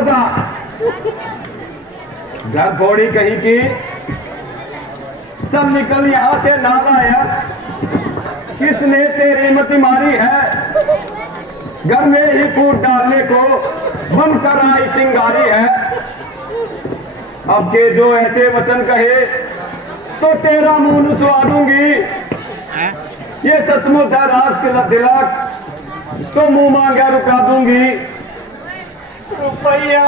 हो जा। घर फोड़ी कहीं की, चल निकल यहां से नालायक। किसने तेरी मति मारी है? घर में ही कूद डालने को बनकर आई चिंगारी है। अब के जो ऐसे वचन कहे तो तेरा मुंह नुचवा दूंगी। ये सचमुच है राज के तिलक, तो मुंह मांगा रुका दूंगी। रुपया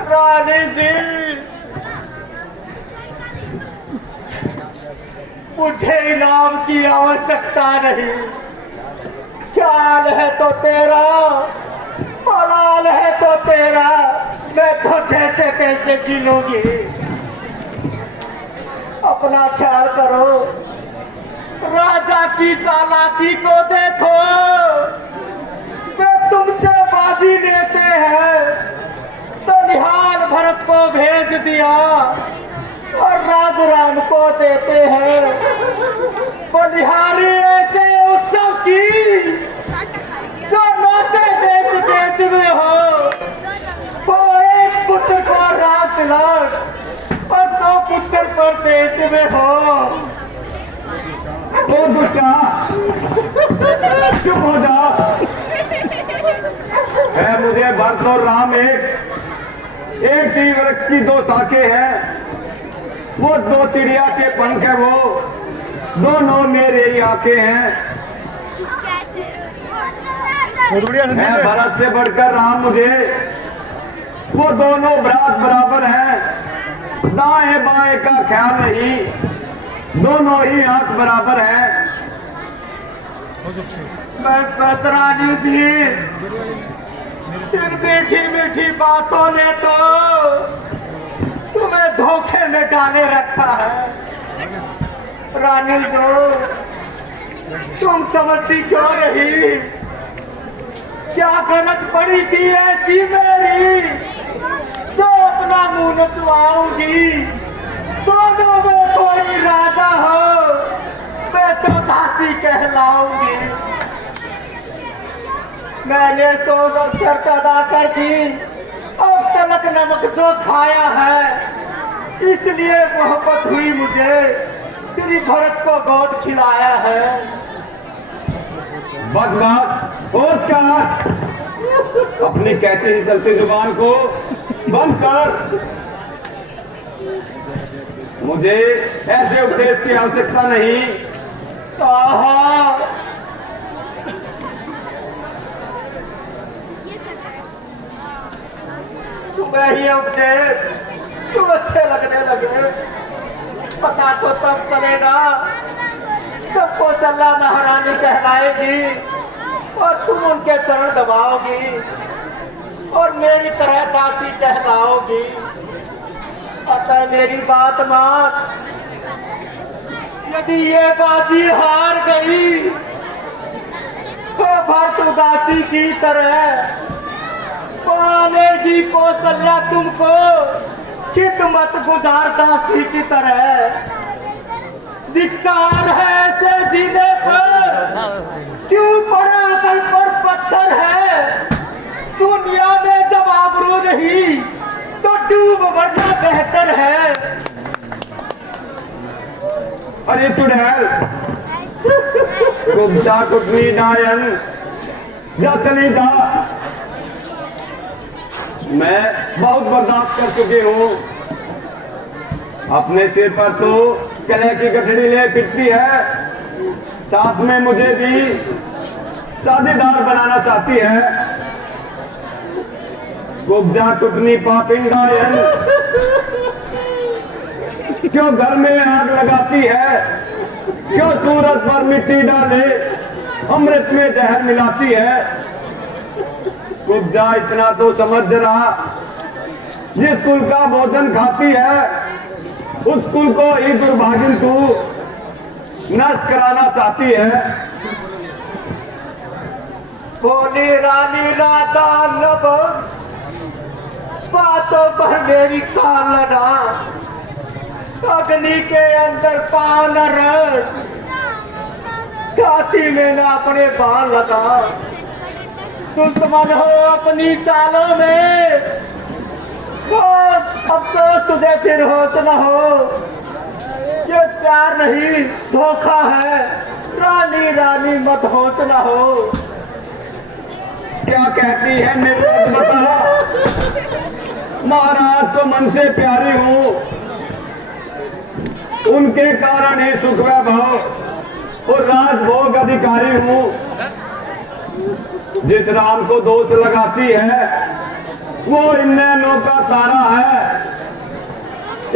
रानी जी, मुझे इनाम की आवश्यकता नहीं। ख्याल है तो तेरा, मलाल है तो तेरा, मैं तो जैसे तैसे जी लूंगी। अपना ख्याल करो, राजा की चालाकी को देखो। वे तुमसे बाजी देते हैं तो निहाल भरत को भेज दिया और राज राम को देते हैं बलिहारी ऐसे उत्सव की जो नाते देश देश में हो। वो एक पुत्र को राज तिलक और दो पुत्र परदेश में हो। ओ दुष्टा, चुप हो जा। है मुझे भरत और राम एक ही वृक्ष की दो शाखें हैं। वो दो चिड़िया के पंख है, वो दोनों मेरे ही आंखें हैं। है भरत से बढ़कर राम मुझे, वो दोनों बरात बराबर हैं। दाएं बाएं का ख्याल नहीं, दोनों ही आंख बराबर है। बस बस रानी जी, इन मीठी मीठी बातों ने तो तुम्हें धोखे में डाले रखा है। रानी जो तुम समझती क्यों नहीं? क्या गरज पड़ी थी ऐसी मेरी जो अपना मुंह नचवाऊंगी? दोनों में कोई राजा हो, मैं तो दासी कहलाऊंगी। मैंने सोच और शर्त अदा कर दी, अब तलक नमक जो खाया है, इसलिए मोहब्बत हुई मुझे, श्री भरत को गोद खिलाया है। बस बस होश कर, अपनी कहते ही चलते जुबान को बंद कर। मुझे ऐसे उपदेश की आवश्यकता नहीं। तुम्हें ही उपदेश क्यों अच्छे लगने लगे? पता तो तब चलेगा सबको सल्ला महारानी कहलाएगी और तुम उनके चरण दबाओगी और मेरी तरह दासी कहलाओगी। अतः मेरी बात मान, यदि ये बाजी हार गई तो भरत दासी की तरह पालेगी कौशल्या तुमको खिदमत गुजार दासी की तरह। धिक्कार है ऐसे जीने पर, क्यों पड़ा अकल पर पत्थर है। दुनिया में जब आबरू नहीं तो डूब मरना बेहतर है। अरे चुड़ैल, कुब्जा कुटनी नायन, जा चली जा। मैं बहुत बर्दाश्त कर चुकी हूँ। अपने सिर पर तो कलह की गठड़ी ले पिटती है, साथ में मुझे भी साझेदार बनाना चाहती है। कुब्जा कुटनी पापिंडायन, क्यों घर में आग लगाती है? क्यों सूरज पर मिट्टी डाले अमृत में जहर मिलाती है? कुब्जा इतना तो समझ रहा, जिस कुल का भोजन खाती है उस कुल को ही दुर्भागिन तू नष्ट कराना चाहती है। बोली रानी राधा लब, बातों पर मेरी कान लगा। अग्नि के अंदर पान रख, छाती में ना अपने बाल लगा। दुश्मन हो अपनी चालों में, तो अफसोस तुझे फिर होश न हो। ये प्यार नहीं धोखा है, रानी रानी मत होश न हो। क्या कहती है निर्लज बता, महाराज को मन से प्यारी हूँ, उनके कारण ही सुख वैभव और राजभोग अधिकारी हूँ। जिस राम को दोष लगाती है वो इन नैनों का तारा है।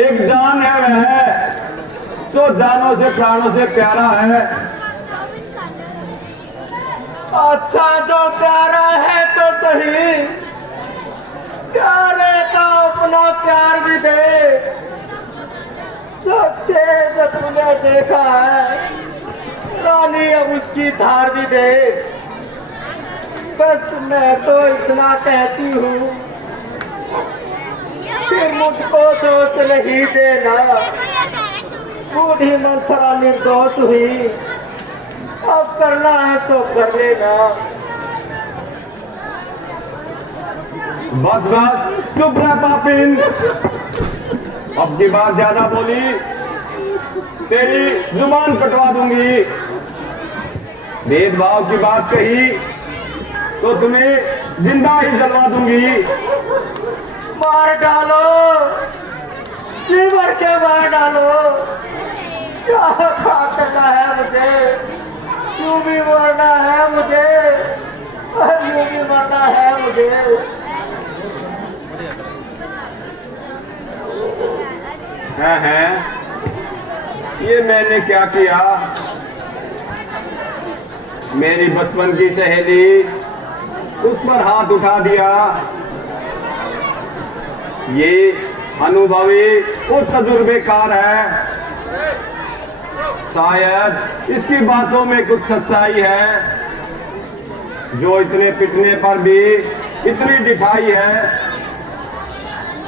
एक जान है वह, सो जानों से प्राणों से प्यारा है। अच्छा जो प्यारा है तो सही, प्यारे तो अपना प्यार भी दे। जो तेज तूने देखा है, रानी अब उसकी धार भी दे। बस मैं तो इतना कहती हूँ, फिर मुझको दोष नहीं देना। बूढ़ी मंथरा निर्दोष हुई, अब करना है सो कर लेना। बस बस चुप रह पापिन, अब की बार ज्यादा बोली तेरी जुबान कटवा दूंगी। भेदभाव की बात कही तो तुम्हें जिंदा ही जलवा दूंगी। मार डालो, जी भर के मार डालो। क्या करना है मुझे, यूं भी मरना है मुझे, यूं भी मरना है मुझे। हैं ये मैंने क्या किया? मेरी बचपन की सहेली, उस पर हाथ उठा दिया। ये अनुभवी और तजुर्बेकार है, शायद इसकी बातों में कुछ सच्चाई है। जो इतने पिटने पर भी इतनी डिठाई है,